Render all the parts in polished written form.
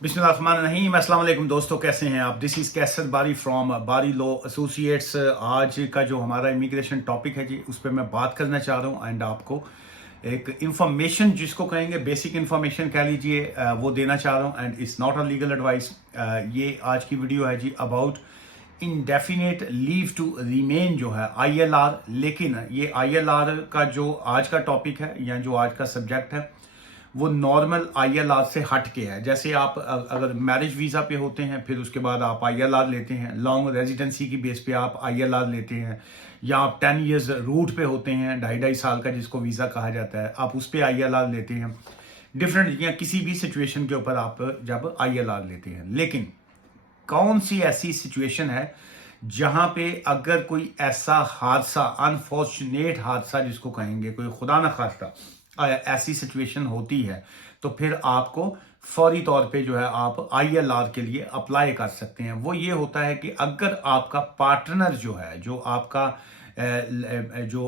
बिस्मिल्लाहिर्रहमानिर्रहीम। अस्सलाम वालेकुम दोस्तों, कैसे हैं आप? दिस इज़ कैसर बारी फ्रॉम बारी लॉ एसोसिएट्स। आज का जो हमारा इमिग्रेशन टॉपिक है जी, उस पर मैं बात करना चाह रहा हूँ एंड आपको एक इंफॉर्मेशन जिसको कहेंगे बेसिक इंफॉर्मेशन कह लीजिए, वो देना चाह रहा हूँ and it's not a legal advice. ये आज की वीडियो है जी about indefinite leave to remain जो है ILR। लेकिन ये ILR का जो आज का टॉपिक है या जो आज का सब्जेक्ट है वो नॉर्मल ILR से हट के है। जैसे आप अगर मैरिज वीज़ा पे होते हैं, फिर उसके बाद आप ILR लेते हैं, लॉन्ग रेजिडेंसी की बेस पे आप ILR लेते हैं, या आप 10 इयर्स रूट पे होते हैं, 2.5 साल का जिसको वीज़ा कहा जाता है, आप उस पर ILR लेते हैं। डिफरेंट या किसी भी सिचुएशन के ऊपर आप जब ILR लेते हैं। लेकिन कौन सी ऐसी सिचुएशन है जहां पे अगर कोई ऐसा हादसा, अनफॉर्चुनेट हादसा जिसको कहेंगे, कोई खुदा न खास्ता ऐसी सिचुएशन होती है, तो फिर आपको फौरी तौर पे जो है आप ILR के लिए अप्लाई कर सकते हैं। वो ये होता है कि अगर आपका पार्टनर जो है, जो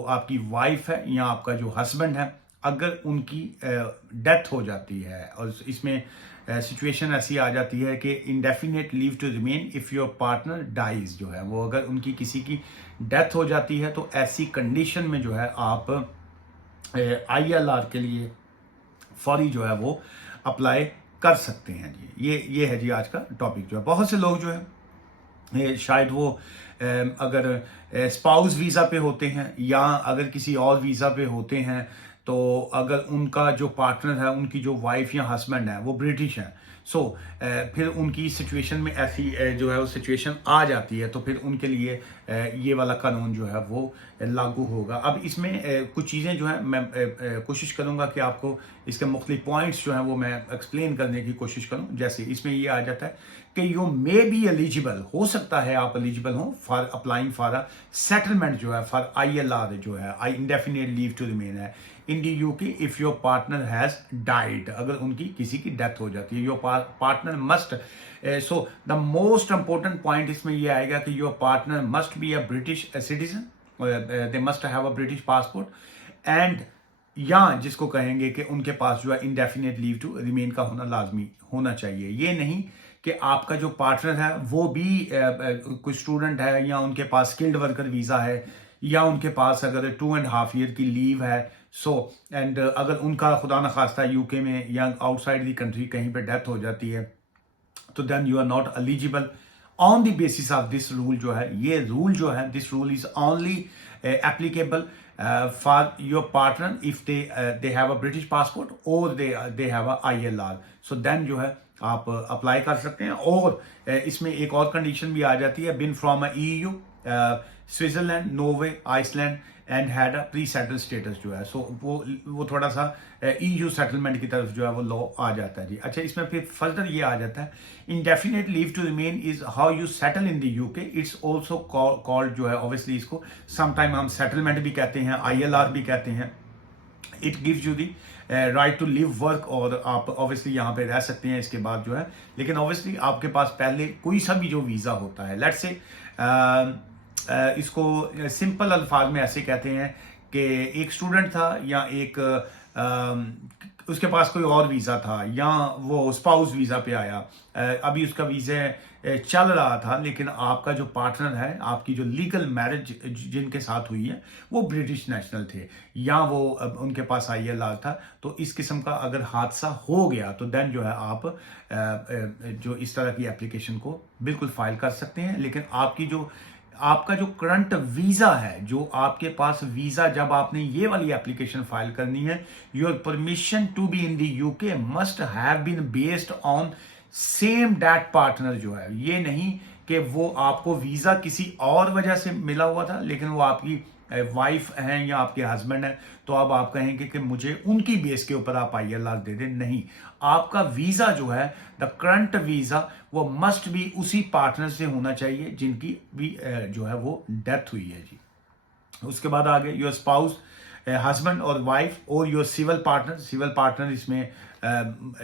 आपकी वाइफ है या आपका जो हस्बैंड है, अगर उनकी डेथ हो जाती है, और इसमें सिचुएशन ऐसी आ जाती है कि indefinite leave to remain if your partner dies, जो है वो अगर उनकी किसी की डेथ हो जाती है, तो ऐसी कंडीशन में जो है आप ILR के लिए फौरी जो है वो अप्लाई कर सकते हैं जी। ये है जी आज का टॉपिक। जो है बहुत से लोग जो है शायद वो अगर स्पाउस वीज़ा पे होते हैं या अगर किसी और वीज़ा पे होते हैं, तो अगर उनका जो पार्टनर है, उनकी जो वाइफ या हस्बैंड है वो ब्रिटिश है, सो फिर उनकी सिचुएशन में ऐसी जो है वो सिचुएशन आ जाती है, तो फिर उनके लिए ये वाला कानून जो है वो लागू होगा। अब इसमें कुछ चीज़ें जो है मैं कोशिश करूँगा कि आपको इसके मुख्तलिफ पॉइंट्स जो हैं वो मैं एक्सप्लेन करने की कोशिश करूँ। जैसे इसमें ये आ जाता है कि यू मे बी एलिजिबल, हो सकता है आप एलिजिबल हो for applying for a settlement जो है फॉर ILR, जो है आई इंडेफिनेट लीव टू रिमेन है इन दी UK if your partner has died. अगर उनकी किसी की डेथ हो जाती है, your partner must, so the most important point इसमें ये आएगा कि your partner must be a British citizen, they must have a British passport and, या जिसको कहेंगे कि उनके पास जो है इंडेफिनेट लीव टू रिमेन का होना लाजमी होना चाहिए। ये नहीं कि आपका जो पार्टनर है वो भी कोई स्टूडेंट है, या उनके पास स्किल्ड वर्कर वीज़ा है, या उनके पास अगर 2.5 ईयर की लीव है, सो एंड अगर उनका खुदा न खास्ता UK में या आउटसाइड दी कंट्री कहीं पे डेथ हो जाती है, तो then you are not eligible on the basis of this rule. जो है ये रूल जो है, this rule is only applicable for your partner if they have a British passport और they have a ILR। So then जो है आप apply कर सकते हैं। और इसमें एक और कंडीशन भी आ जाती है, been from a EU, Switzerland, Norway, Iceland and had a pre settle status, जो है सो वो थोड़ा सा EU सेटलमेंट की तरफ जो है वो लॉ आ जाता है जी। अच्छा, इसमें फिर फर्दर ये आ जाता है, indefinite leave to remain is how you settle in the UK। It's also called, जो है ऑब्वियसली इसको समटाइम हम सेटलमेंट भी कहते हैं, ILR भी कहते हैं। It gives you the right to live work, और आप ऑब्वियसली यहाँ पे रह सकते हैं इसके बाद जो है। लेकिन ऑब्वियसली आपके पास पहले कोई सा भी जो वीज़ा होता है, लेट्स से इसको सिंपल अल्फाज में ऐसे कहते हैं कि एक स्टूडेंट था, या एक उसके पास कोई और वीज़ा था, या वो स्पाउस वीज़ा पे आया, अभी उसका वीज़ा चल रहा था, लेकिन आपका जो पार्टनर है, आपकी जो लीगल मैरिज जिनके साथ हुई है, वो ब्रिटिश नेशनल थे, या वो उनके पास ILR था। तो इस किस्म का अगर हादसा हो गया, तो देन जो है आप जो इस तरह की एप्लीकेशन को बिल्कुल फाइल कर सकते हैं। लेकिन आपका जो करंट वीजा है, जो आपके पास वीजा जब आपने ये वाली एप्लीकेशन फाइल करनी है, your permission to be in the UK must have been based on same date partner. जो है ये नहीं कि वो आपको वीजा किसी और वजह से मिला हुआ था, लेकिन वो आपकी वाइफ हैं या आपके हस्बैंड हैं, तो अब आप कहेंगे कि मुझे उनकी बेस के ऊपर आप ILR दे दें। नहीं, आपका वीजा जो है, द करंट वीजा, वो मस्ट भी उसी पार्टनर से होना चाहिए जिनकी भी जो है वो डेथ हुई है जी। उसके बाद आगे योर स्पाउस, हस्बैंड और वाइफ, और your civil partner. Civil partner इसमें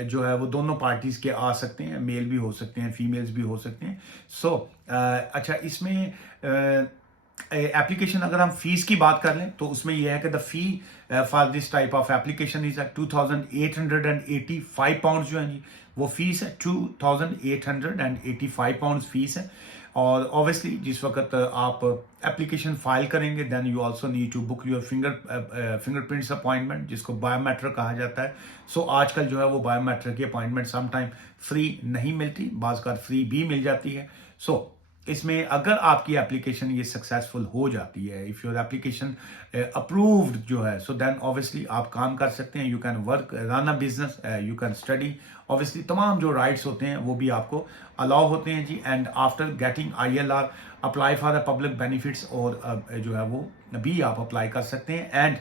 जो है वो दोनों पार्टीज के आ सकते हैं, मेल भी हो सकते हैं, फीमेल्स भी हो सकते हैं। सो अच्छा, इसमें एप्लीकेशन अगर हम फीस की बात कर लें तो उसमें यह है कि the fee for this type of application is 2885 pound जो है जी, वो फीस है। 2885 पाउंड फीस है। और ऑब्वियसली जिस वक्त आप एप्लीकेशन फाइल करेंगे then you also need to book your fingerprints appointment, जिसको बायोमेट्रिक कहा जाता है। सो आजकल जो है वो बायोमेट्रिक की अपॉइंटमेंट समटाइम फ्री नहीं मिलती, बाज़ फ्री भी मिल जाती है। सो इसमें अगर आपकी एप्लीकेशन ये सक्सेसफुल हो जाती है, इफ़ योर एप्लीकेशन अप्रूव्ड जो है, सो देन ऑब्वियसली आप काम कर सकते हैं, you can work, run a business, you can study. Obviously तमाम जो राइट्स होते हैं वो भी आपको अलाउ होते हैं जी। And after getting ILR apply for the public benefits, और जो है वो भी आप अप्लाई कर सकते हैं। And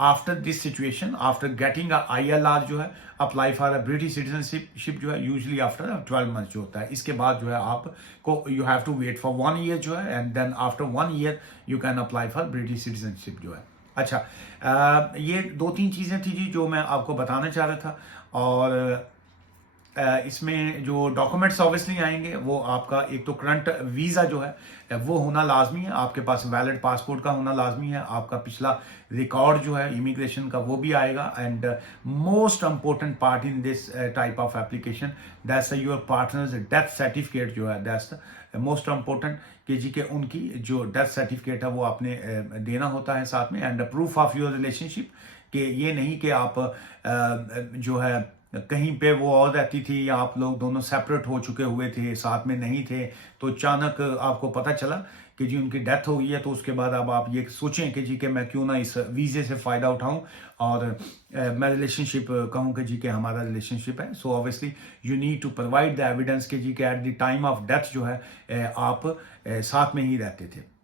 after this situation, after getting ILR जो है, apply for a British citizenship जो है, यूजली आफ्टर 12 मंथ जो होता है। इसके बाद जो है आपको you have to wait for 1 year जो है, and then after 1 year you can apply for British citizenship जो है। अच्छा, ये 2-3 चीज़ें थी जी जो मैं आपको बताना चाह रहा था। और इसमें जो डॉक्यूमेंट्स ऑब्वियसली आएंगे वो आपका एक तो करंट वीज़ा जो है वो होना लाजमी है, आपके पास वैलिड पासपोर्ट का होना लाजमी है, आपका पिछला रिकॉर्ड जो है इमिग्रेशन का वो भी आएगा। And most important part in this type of application, that's your partners death certificate जो है, दैट्स मोस्ट इंपॉर्टेंट कि जी के उनकी जो डेथ सर्टिफिकेट है वो आपने देना होता है साथ में। And proof of your relationship, कि ये नहीं कि आप जो है कहीं पे वो और रहती थी या आप लोग दोनों सेपरेट हो चुके हुए थे, साथ में नहीं थे, तो अचानक आपको पता चला कि जी उनकी डेथ हो गई है, तो उसके बाद अब आप ये सोचें कि जी कि मैं क्यों ना इस वीज़े से फ़ायदा उठाऊं और मैं रिलेशनशिप कहूं कि जी कि हमारा रिलेशनशिप है। So obviously you need to provide the evidence कि जी कि at the time of death जो है आप साथ में ही रहते थे।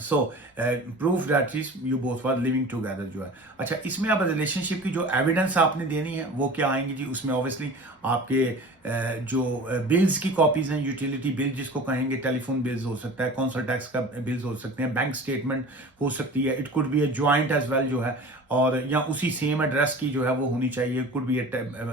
So proof that is you both were living together जो है। अच्छा, इसमें अब रिलेशनशिप की जो एविडेंस आपने देनी है वो क्या आएंगी जी, उसमें ऑब्वियसली आपके जो बिल्स की कॉपीज हैं, यूटिलिटी बिल जिसको कहेंगे, टेलीफोन बिल्स हो सकता है, कौंसल टैक्स का बिल्स हो सकते हैं, बैंक स्टेटमेंट हो सकती है, it could be a joint as well जो है, और या उसी सेम एड्रेस की जो है वो होनी चाहिए, कुड बी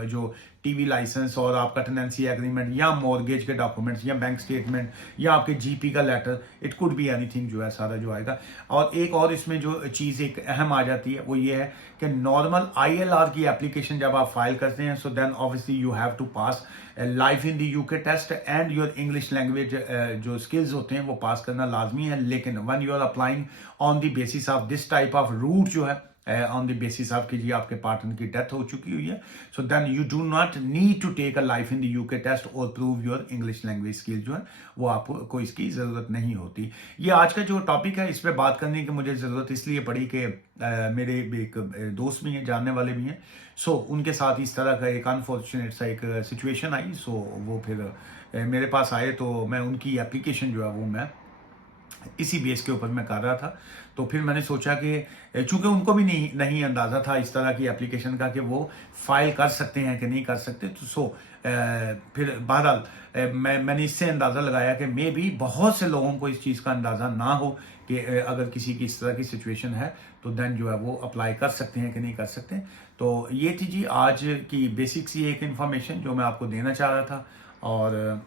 जो टीवी लाइसेंस और आपका टेनेंसी एग्रीमेंट या मॉर्गेज के डॉक्यूमेंट्स या बैंक स्टेटमेंट या आपके जीपी का letter, it could be anything जो है सारा जो आएगा। और एक और इसमें जो चीज़ एक अहम आ जाती है वो ये है कि नॉर्मल ILR की एप्लीकेशन जब आप फाइल करते हैं, so then obviously you have to pass life in the UK test and your English language जो स्किल्स होते हैं वो पास करना लाजमी है। लेकिन when you are applying on the basis of this type of route जो है, ऑन द बेसिस ऑफ कि जी आपके पार्टनर की डेथ हो चुकी हुई है, so then you do not need to take a life in the UK test और prove your English language skill जो है, वो आपको इसकी ज़रूरत नहीं होती। ये आज का जो टॉपिक है इस पर बात करने की मुझे ज़रूरत इसलिए पड़ी कि मेरे एक दोस्त भी हैं, जानने वाले भी हैं, सो उनके साथ इस तरह का एक अनफॉर्चुनेट सा एक सिचुएशन आई। सो वो फिर मेरे पास आए, तो मैं उनकी एप्लीकेशन जो है वो मैं इसी बेस के ऊपर मैं कर रहा था। तो फिर मैंने सोचा कि चूंकि उनको भी नहीं अंदाज़ा था इस तरह की एप्लीकेशन का कि वो फाइल कर सकते हैं कि नहीं कर सकते, तो फिर बहरहाल मैंने इससे अंदाज़ा लगाया कि मे भी बहुत से लोगों को इस चीज़ का अंदाज़ा ना हो कि अगर किसी की इस तरह की सिचुएशन है तो देन जो है वो अप्लाई कर सकते हैं कि नहीं कर सकते। तो ये थी जी आज की बेसिक सी एक इन्फॉर्मेशन जो मैं आपको देना चाह रहा था। और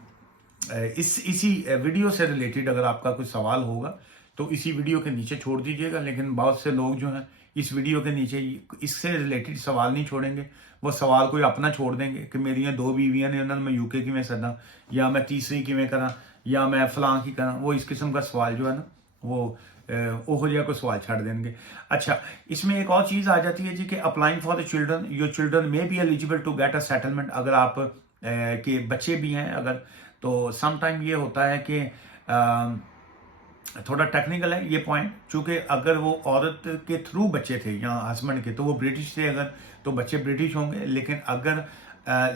इसी वीडियो से रिलेटेड अगर आपका कुछ सवाल होगा तो इसी वीडियो के नीचे छोड़ दीजिएगा। लेकिन बहुत से लोग जो हैं इस वीडियो के नीचे इससे रिलेटेड सवाल नहीं छोड़ेंगे, वो सवाल कोई अपना छोड़ देंगे कि मेरियां 2 बीवियां ने, उन्होंने मैं यूके किवें सदा, या मैं तीसरी किवें करा, या मैं फलां की करा। वो इस किस्म का सवाल जो है ना वो ओहो जिहा कोई सवाल छड़ देंगे। अच्छा, इसमें एक और चीज़ आ जाती है जी कि applying for the children, your children may be eligible to get a settlement. अगर आप के बच्चे भी हैं अगर, तो सम टाइम ये होता है कि थोड़ा टेक्निकल है ये पॉइंट, चूंकि अगर वो औरत के थ्रू बच्चे थे या हस्बैंड के, तो वो ब्रिटिश थे अगर, तो बच्चे ब्रिटिश होंगे। लेकिन अगर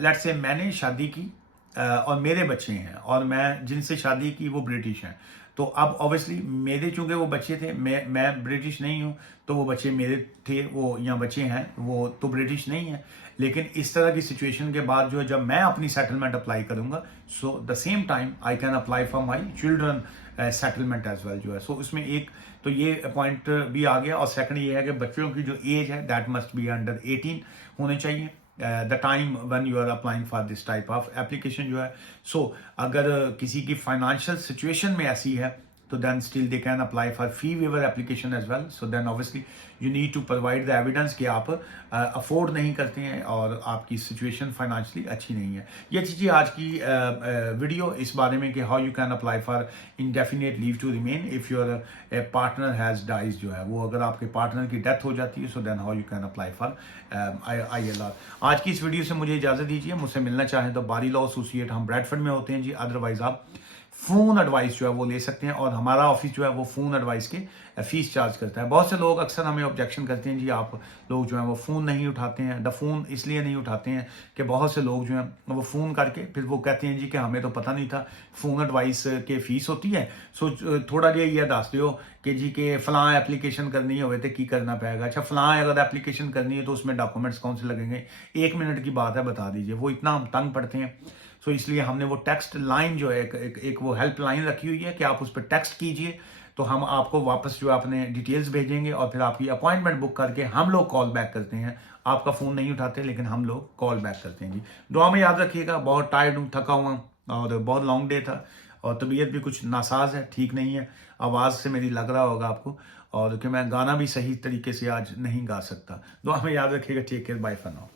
लेट्स से मैंने शादी की और मेरे बच्चे हैं और मैं जिनसे शादी की वो ब्रिटिश हैं, तो अब ऑब्वियसली मेरे चूंकि वो बच्चे थे, मैं ब्रिटिश नहीं हूँ, तो वो बच्चे मेरे थे, वो या बच्चे हैं वो तो ब्रिटिश नहीं है। लेकिन इस तरह की सिचुएशन के बाद जो है जब मैं अपनी सेटलमेंट अप्लाई करूंगा, so the same time I can apply for my children settlement as well जो है। सो उसमें एक तो ये पॉइंट भी आ गया, और सेकंड ये है कि बच्चों की जो एज है दैट मस्ट बी अंडर 18 होने चाहिए the time when you are applying for this type of application जो है। सो अगर किसी की फाइनेंशियल सिचुएशन में ऐसी है तो then still they can apply for fee waiver application as well. So then obviously you need to provide the evidence कि आप अफोर्ड नहीं करते हैं और आपकी सिचुएशन फाइनेंशियली अच्छी नहीं है। ये थी जी आज की वीडियो इस बारे में कि how you can apply for indefinite leave to remain if your partner has dies, जो है वो अगर आपके पार्टनर की डेथ हो जाती है, so then how you can apply for ILR। आज की इस वीडियो से मुझे इजाज़त दीजिए। मुझसे मिलना चाहें तो बारी लॉ एसोसिएट, हम ब्रैडफोर्ड में होते हैं जी। अदरवाइज आप फ़ोन एडवाइस जो है वो ले सकते हैं और हमारा ऑफिस जो है वो फ़ोन एडवाइस के फीस चार्ज करता है। बहुत से लोग अक्सर हमें ऑब्जेक्शन करते हैं जी आप लोग जो है वो फ़ोन नहीं उठाते हैं। फ़ोन इसलिए नहीं उठाते हैं कि बहुत से लोग जो हैं वो फ़ोन करके फिर वो कहते हैं जी कि हमें तो पता नहीं था फ़ोन एडवाइस के फीस होती है। सो थोड़ा जिहा ये दस दिओ कि जी के फलां एप्लीकेशन करनी होवे तो की करना पड़ेगा। अच्छा फलां अगर एप्लीकेशन करनी है तो उसमें डॉक्यूमेंट्स कौन से लगेंगे, 1 मिनट की बात है, बता दीजिए। वो इतना हम तंग पड़ते हैं। सो इसलिए हमने वो टेक्स्ट लाइन जो है एक वो हेल्प लाइन रखी हुई है कि आप उस पर टेक्स्ट कीजिए तो हम आपको वापस जो अपने डिटेल्स भेजेंगे और फिर आपकी अपॉइंटमेंट बुक करके हम लोग कॉल बैक करते हैं। आपका फ़ोन नहीं उठाते लेकिन हम लोग कॉल बैक करते हैं जी। दुआ में याद रखिएगा। बहुत टायर्ड हूँ, थका हुआ और बहुत लॉन्ग डे था और तबीयत भी कुछ नासाज है, ठीक नहीं है। आवाज़ से मेरी लग रहा होगा आपको और कि मैं गाना भी सही तरीके से आज नहीं गा सकता। दुआ में याद रखिएगा। Take care, bye for now.